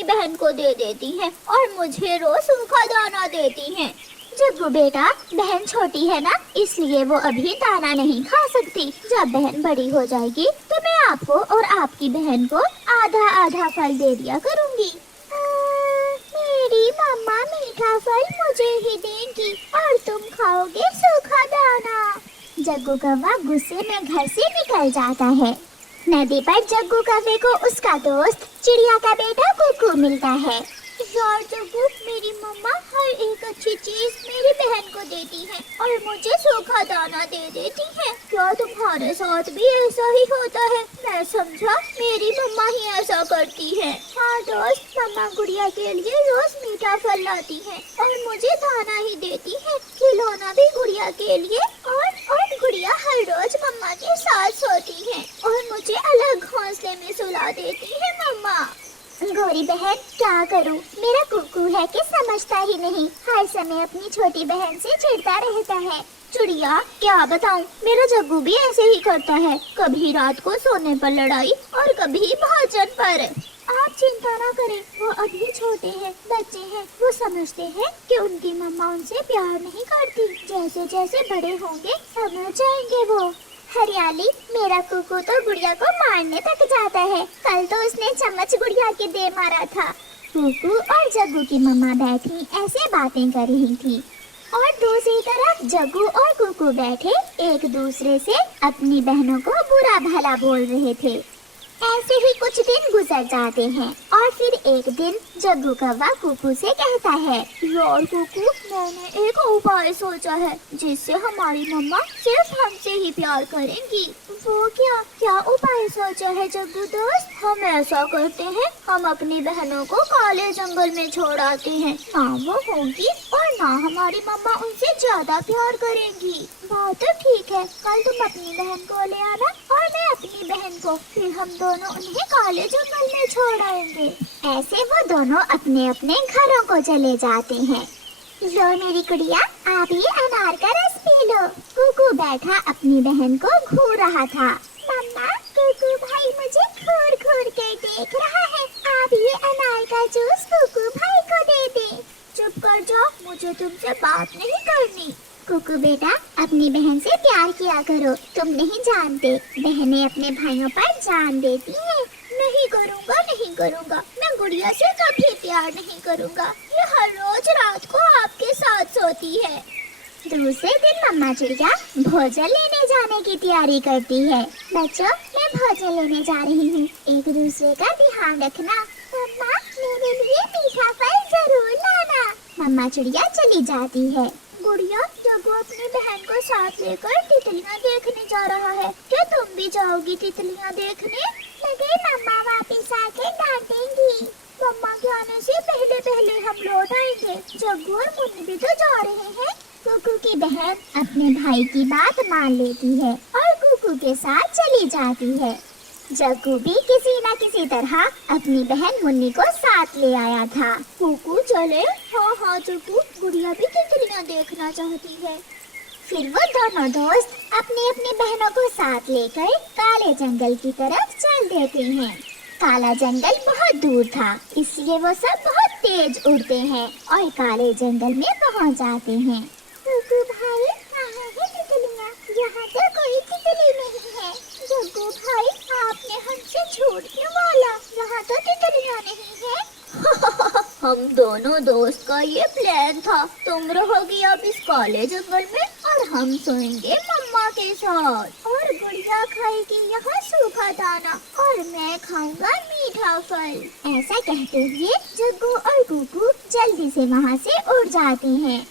अपनी बहन को दे देती हैं और मुझे रोज सूखा दाना देती हैं। जग्गू बेटा, बहन छोटी है ना, इसलिए वो अभी दाना नहीं खा सकती। जब बहन बड़ी हो जाएगी तो मैं आपको और आपकी बहन को आधा आधा फल दे दिया करूँगी। मेरी मम्मा मीठा फल मुझे ही देंगी और तुम खाओगे सूखा दाना। जग्गू कौवा गुस्से में घर से निकल जाता है। नदी पर जग्गू कौवे को उसका दोस्त चिड़िया का बेटा कुकू मिलता है। यार जग्गू, मेरी मम्मा हर एक अच्छी चीज मेरी बहन को देती है और मुझे सूखा दाना दे देती है। क्या तुम्हारे साथ भी ऐसा ही होता है? मैं समझा मेरी मम्मा ही ऐसा करती है। हाँ दोस्त, मम्मा गुड़िया के लिए रोज मीठा फल लाती है और मुझे दाना ही देती है, खिलौना भी गुड़िया के लिए। और गुड़िया हर रोज मम्मा के साथ सोती है और मुझे अलग घोंसले में सुला देती है मम्मा। गोरी बहन, क्या करूं? मेरा कुकू है कि समझता ही नहीं, हर समय अपनी छोटी बहन से चिढ़ता रहता है। चिड़िया, क्या बताऊं, मेरा जग्गू भी ऐसे ही करता है, कभी रात को सोने पर लड़ाई और कभी भोजन पर। आप चिंता ना करें, वो अभी छोटे हैं, बच्चे हैं, वो समझते हैं कि उनकी मम्मा उनसे प्यार नहीं करती। जैसे जैसे बड़े होंगे समझ जाएंगे वो। हरियाली, मेरा कुकू तो गुड़िया को मारने तक जाता है। कल तो उसने चम्मच गुड़िया के दे मारा था। कुकू और जग्गू की मम्मा बैठी ऐसे बातें कर रही थी और दूसरी तरफ जग्गू और कुकू बैठे एक दूसरे से अपनी बहनों को बुरा भला बोल रहे थे। ऐसे ही कुछ दिन गुजर जाते हैं और फिर एक दिन जग्गू कौवा कुकू से कहता है, यार कुकू, मैंने एक उपाय सोचा है जिससे हमारी मम्मा सिर्फ हमसे ही प्यार करेंगी। वो क्या उपाय सोचा है जग्गू दोस्त? हम ऐसा करते हैं, हम अपनी बहनों को काले जंगल में छोड़ आते हैं, ना वो होगी और ना हमारी मम्मा उनसे ज्यादा प्यार करेंगी। बात तो ठीक है, कल तुम अपनी बहन को ले आना और मैं अपनी बहन को, फिर हम दोनों उन्हें काले जंगल में छोड़ आएंगे। ऐसे वो दोनों अपने अपने घरों को चले जाते हैं। लो मेरी गुड़िया, आप ये अनार का रस पी लो। कुकू बैठा अपनी बहन को घूर रहा था। मम्मा, कुकू भाई मुझे घूर घूर कर देख रहा है, आप ये अनार का जूस कुकू भाई को दे दे। चुप कर जाओ, मुझे तुमसे बात नहीं करनी। कुकू बेटा, अपनी बहन से प्यार किया करो, तुम नहीं जानते बहनें अपने भाइयों पर जान देती हैं। नहीं करूँगा, मैं गुड़िया से कभी प्यार नहीं करूँगा, ये हर रोज रात को आपके साथ सोती है। दूसरे दिन मम्मा चिड़िया भोजन लेने जाने की तैयारी करती है। बच्चों, मैं भोजन लेने जा रही हूँ, एक दूसरे का ध्यान रखना। मम्मा, मेरे लिए मीठा फल जरूर लाना। मम्मा चिड़िया चली जाती है। गुड़िया, जग्गू अपनी बहन को साथ लेकर तितलियाँ देखने जा रहा है, क्या तुम भी जाओगी तितलियाँ देखने? मगर मम्मा वापस आके डांटेंगी। मम्मा के आने से पहले पहले हम लौट आएंगे। जग्गू और मुन्नी भी तो जा रहे हैं। कुकू की बहन अपने भाई की बात मान लेती है और कुकू के साथ चली जाती है। जग्गू भी किसी न किसी तरह अपनी बहन मुन्नी को साथ ले आया था। कुकू चले? हाँ जग्गू, गुड़िया भी तितलियाँ देखना चाहती है। फिर वो दोनों दोस्त अपनी अपनी बहनों को साथ लेकर काले जंगल की तरफ चल देते हैं। काला जंगल बहुत दूर था, इसलिए वो सब बहुत तेज उड़ते हैं और काले जंगल में पहुंच जाते हैं। कुकू भाई, कहाँ है तितलियाँ? यहाँ तो कोई तितली नहीं है। जग्गू भाई, आपने हमसे झूठ क्यों बोला? यहाँ तो तितलियाँ नहीं है। हम दोनों दोस्त का ये प्लान था, तुम रहोगी अब इस काले जंगल में और हम सोएंगे मम्मा के साथ, और गुड़िया खाएगी यहाँ सूखा दाना और मैं खाऊंगा मीठा फल। ऐसा कहते हुए जग्गू और कुकू जल्दी से वहाँ से उड़ जाते हैं।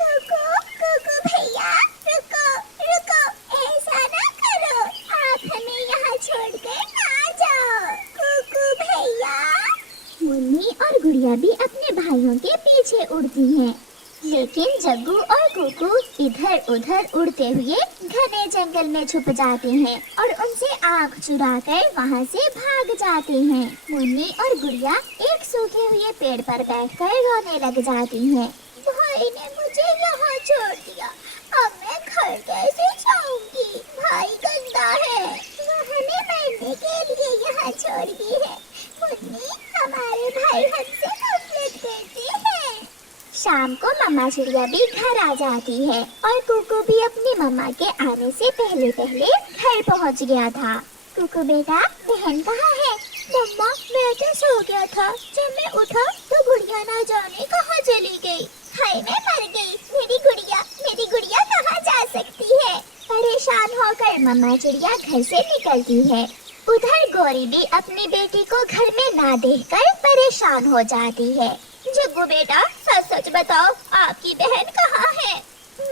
कुकू भैया, रुको, ऐसा ना करो, आप हमें यहाँ छोड़कर ना जाओ। कुकू भैया। मुन्नी और गुड़िया भी अपने भाइयों के पीछे उड़ती हैं, लेकिन जग्गू और कुकू इधर उधर उड़ते हुए घने जंगल में छुप जाते हैं और उनसे आँख चुराकर वहाँ से भाग जाते हैं। मुन्नी और गुड़िया एक सूखे हुए पेड़ पर बैठकर रोने लग जाती हैं। भाई ने मुझे यहाँ छोड़ दिया, अब मैं घर कैसे जाऊंगी? भाई गंदा है, वो हमें मरने के लिए यहाँ छोड़ दी है। मुन्नी, हमारे भाई भाई हमसे नफरत करते हैं। शाम को मम्मा चिड़िया भी घर आ जाती है और कुकू भी अपनी मम्मा के आने से पहले पहले घर पहुंच गया था। कुकू बेटा, बहन कहाँ है? मम्मा, मैं तो सो गया था। जब मैं उठा तो गुड़िया ना जाने कहाँ चली गई। हाय, मैं मर गई। मेरी गुड़िया कहाँ जा सकती है? परेशान होकर मम्मा चिड़िया घर से निकलती है। उधर गौरी भी अपनी बेटी को घर में ना देखकर परेशान हो जाती है। जग्गू बेटा, सच सच बताओ, आपकी बहन कहाँ है?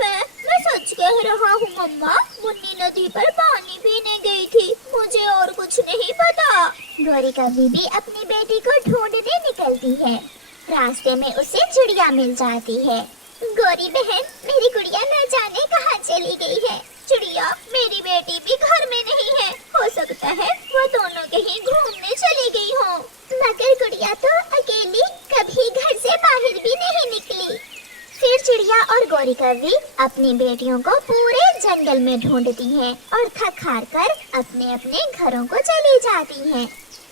मैं सच कह रहा हूँ मम्मा, मुन्नी नदी पर पानी पीने गई थी, मुझे और कुछ नहीं पता। गौरी कभी भी अपनी बेटी को ढूंढने निकलती है। रास्ते में उसे चिड़िया मिल जाती है। गौरी बहन, मेरी गुड़िया न जाने कहाँ चली गई है। चिड़िया, मेरी बेटी भी घर में नहीं है, हो सकता है वो दोनों कहीं घूमने चली गई हो। मगर गुड़िया तो अकेली कभी घर से बाहर भी नहीं निकली। फिर चिड़िया और गौरी कौवी अपनी बेटियों को पूरे जंगल में ढूंढती हैं और थक हार कर अपने अपने घरों को चली जाती हैं।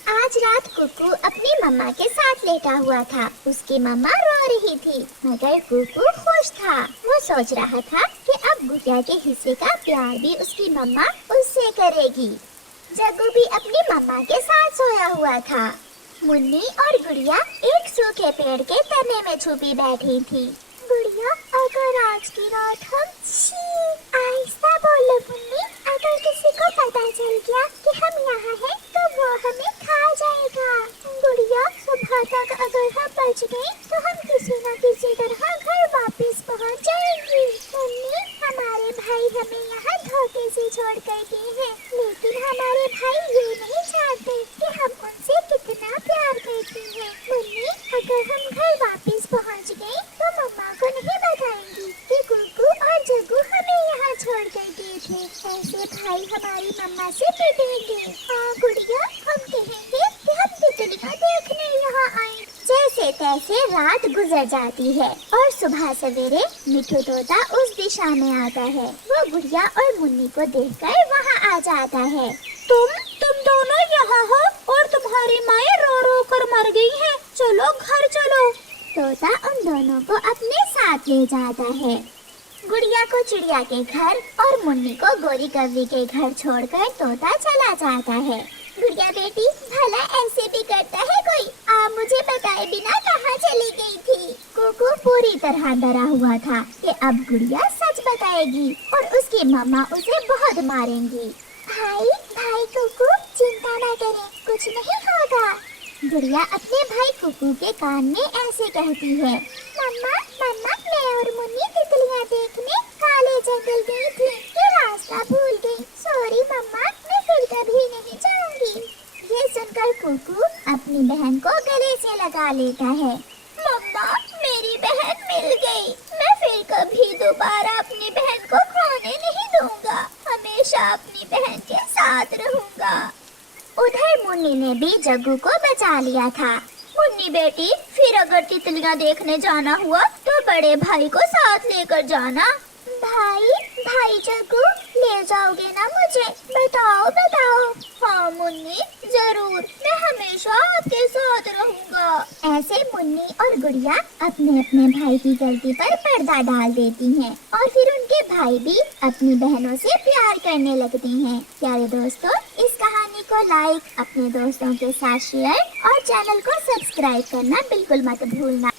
आज रात कुकू अपनी मम्मा के साथ लेटा हुआ था। उसकी मम्मा रो रही थी, मगर कुकू खुश था। वो सोच रहा था कि अब गुड़िया के हिस्से का प्यार भी उसकी मम्मा उससे करेगी। जग्गू भी अपनी मम्मा के साथ सोया हुआ था। मुन्नी और गुड़िया एक सूखे पेड़ के तने में छुपी बैठी थी। गुड़िया, अगर आज की रात हम आहिस्ता बोलो मुन्नी, अगर किसी को पता चल गया कि हम यहाँ हैं तो वो हमें खा जाएगा। गुड़िया, सुबह तक अगर हम बच गए तो हम किसी न किसी तरह घर वापस पहुँच जाएंगे। मुन्नी, हमारे भाई हमें यहाँ धोखे से छोड़ कर गए हैं, लेकिन हमारे भाई ये नहीं जानते कि हम उनसे कितना प्यार करते हैं। मुन्नी, अगर हम घर वापस पहुँच गए तो मम्मा को नहीं बताएंगी कि कुकू और जग्गू हमें यहाँ छोड़ कर गए थे। ऐसे भाई हमारी मम्मा से पिटेंगे। हाँ गुड़िया, हम कहेंगे कि हम तितलियाँ देखने यहाँ आए। जैसे तैसे रात गुजर जाती है और सुबह सवेरे मिठू तोता उस दिशा में आता है। वो गुड़िया और मुन्नी को देखकर वहाँ आ जाता है। तुम दोनों यहाँ हो और तुम्हारी माएँ रो रो कर मर गई हैं। चलो घर चलो। तोता उन दोनों को अपने साथ ले जाता है। गुड़िया को चिड़िया के घर और मुन्नी को गौरी कौवी के घर छोड़कर तोता चला जाता है। गुड़िया बेटी, भला ऐसे भी करता है कोई? आप मुझे बताए बिना कहाँ चली गई थी? कुकू पूरी तरह डरा हुआ था कि अब गुड़िया सच बताएगी और उसकी मम्मा उसे बहुत मारेंगी। भाई कुकू, चिंता न करें, कुछ नहीं होगा। गुड़िया अपने भाई कुकू के कान में ऐसे कहती है। मम्मा, मैं और मुन्नी तितलियाँ देखने काले जंगल गई थी, ये रास्ता भूल गई। सॉरी मम्मा, मैं फिर कभी नहीं जाऊंगी। ये सुनकर कुकू अपनी बहन को गले से लगा लेता है। मम्मा, मेरी बहन मिल गई। मैं फिर कभी दोबारा अपनी बहन को खोने नहीं दूंगा, हमेशा अपनी बहन के साथ रहूंगा। उधर मुन्नी ने भी जग्गू को बचा लिया था। मुन्नी बेटी, फिर अगर तितलियाँ देखने जाना हुआ तो बड़े भाई को साथ लेकर जाना। भाई जग्गू, ले जाओगे ना मुझे? बताओ। हाँ मुन्नी, जरूर, मैं हमेशा आपके साथ रहूंगा। ऐसे मुन्नी और गुड़िया अपने अपने भाई की गलती पर पर्दा डाल देती हैं और फिर उनके भाई भी अपनी बहनों से प्यार करने लगते हैं। प्यारे दोस्तों, इस कहानी को लाइक, अपने दोस्तों के साथ शेयर और चैनल को सब्सक्राइब करना बिल्कुल मत भूलना।